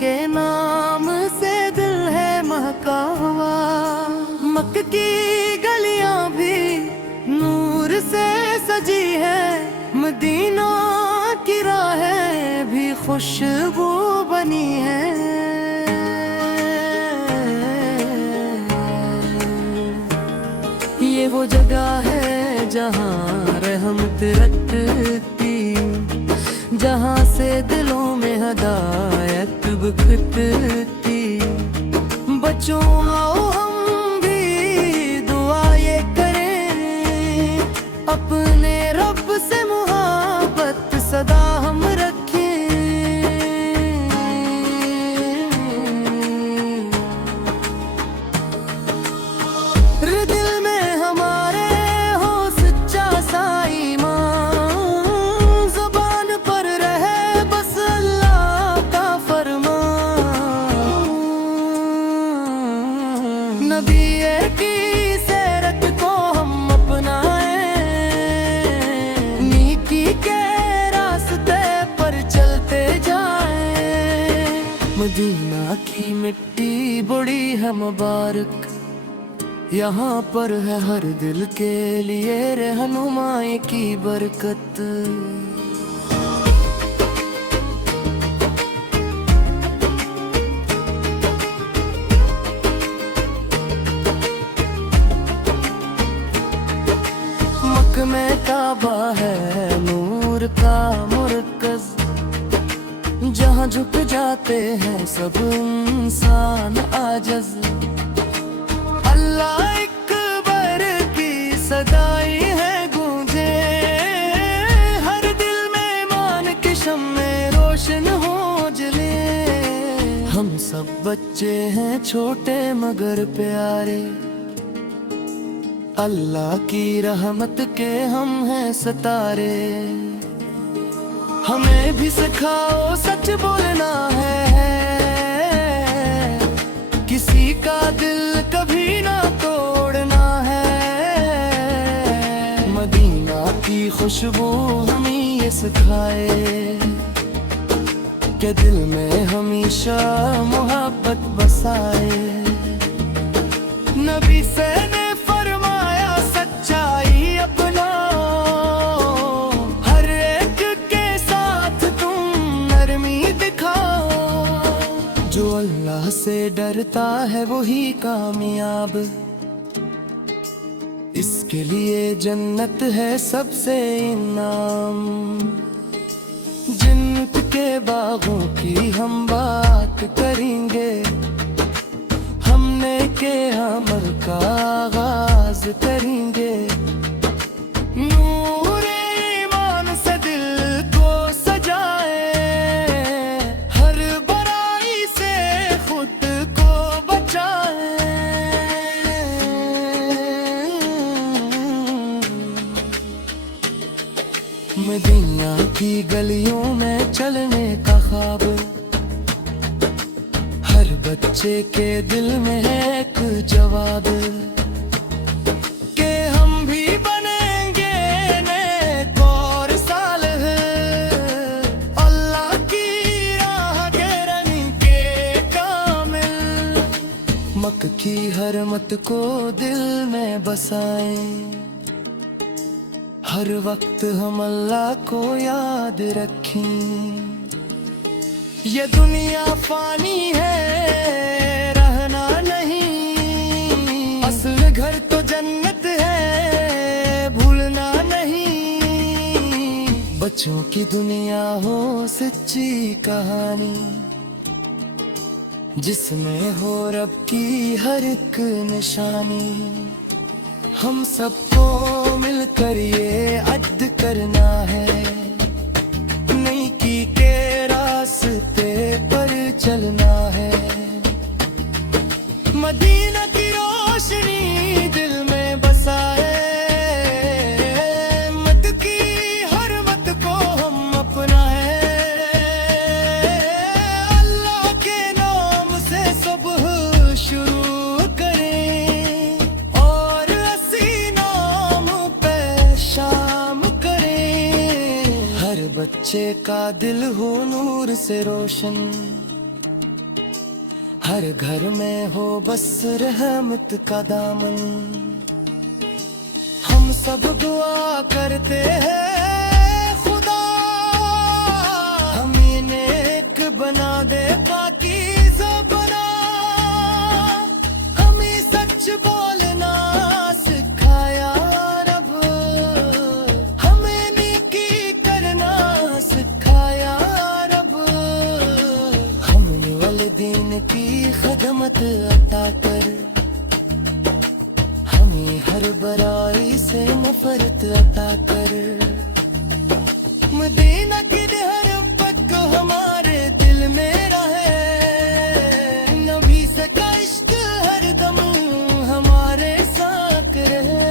के नाम से दिल है महका हुआ। मक्के की गलियां भी नूर से सजी है, मदीना की राहें भी खुशबू बनी है। ये वो जगह है जहाँ रहमत रखती, जहाँ से दिलों में हदायत बखतती। बच्चों आओ हम भी दुआ ये करें, अपने रब से मुहब्बत सदा हम रखें। दिल में हमारे हो सच्चा सा ईमान, ज़ुबान पर रहे बस अल्लाह का फरमान। नबी की सीरत को हम अपनाएं, नेकी के रास्ते पर चलते जाएं। मदीना की मिट्टी बड़ी है मुबारक, यहाँ पर है हर दिल के लिए रहनुमाई की बरकत। मक्का में काबा है नूर का मरकज, जहाँ झुक जाते हैं सब इंसान आजज़। अल्लाह अकबर की सदाई है गूंजे, हर दिल में ईमान की शम्मे रोशन हो जले। हम सब बच्चे हैं छोटे मगर प्यारे, अल्लाह की रहमत के हम हैं सितारे। हमें भी सिखाओ सच बोलना है, किसी का दिल कभी ना तोड़ना है। मदीना की खुशबू हमें ये सिखाए कि दिल में हमेशा मोहब्बत बसाए। नबी से ने फरमाया सच्चाई अपनाओ, हर एक के साथ तुम नरमी दिखाओ। जो अल्लाह से डरता है वही कामयाब, इसके लिए जन्नत है सबसे इनाम। जन्नत के बागों की हम बात करेंगे, हमने के अमल का आगाज करेंगे। नूर ईमान से दिल को सजाए, हर बुराई से खुद को बचाए। मदीना की गलियों में चलने का ख्वाब, हर बच्चे के दिल में है एक जवाब के हम भी बनेंगे नेक और सालिह। अल्लाह की राह के रंग के कामिल, मक्का की हर मत को दिल में बसाएं। हर वक्त हम अल्लाह को याद रखें। ये दुनिया फानी है रहना नहीं, असल घर तो जन्नत है भूलना नहीं। बच्चों की दुनिया हो सच्ची कहानी, जिसमें हो रब की हर एक निशानी। हम सबको मिलकर ये अहद करना है, नेकी के रास्ते पर चलना है। मदीना की रोशनी दिल में बसाए, मत की हर मत को हम अपनाए। अल्लाह के नाम से सुबह शुरू करें और असी नाम पे शाम करें। हर बच्चे का दिल हो नूर से रोशन, हर घर में हो बस रहमत का दामन। हम सब दुआ करते हैं खुदा हमें नेक बना दे, पाकीज़ा बना। हमें सच बोलना सिखाया रब, हमें नेकी करना सिखाया रब। हमने वालिदैन की खदमत अता कर, हमें हर बुराई से नफरत अता कर। मदीना की हरम तक हमारे दिल में रहे, नबी से का इश्क हर दम हमारे साथ रहे।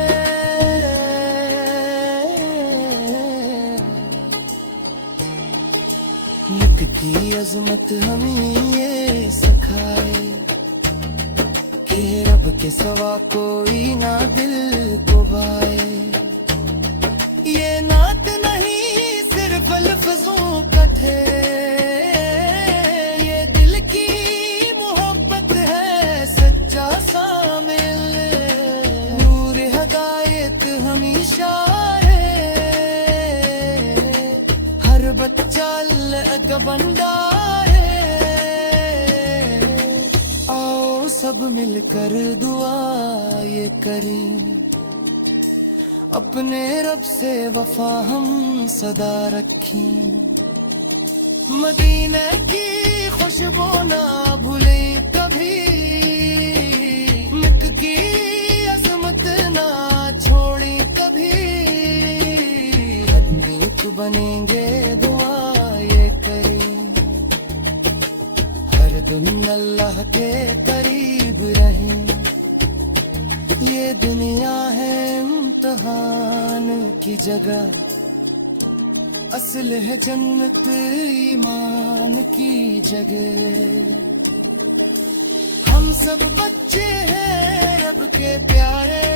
निक की अजमत हमें ये सिखाए कि रब के सिवा कोई ना दिल को भाए। ये नात नहीं सिर्फ लफ्जों का ठेर, ये दिल की मोहब्बत है सच्चा शामिल। नूर हदायत हमेशा है, हर बच्चा लग बंदा है। आओ सब मिलकर दुआ ये करें, अपने रब से वफा हम सदा रखें। मदीने की खुशबू ना भूले कभी, मक्के की अजमत ना छोड़ी कभी। नेक बनेंगे दुआ ये करें, हर दिन अल्लाह के करीब रहें। ये दुनिया है इम्तिहान की जगह, असल है जन्नत ईमान की जगह। हम सब बच्चे हैं रब के प्यारे,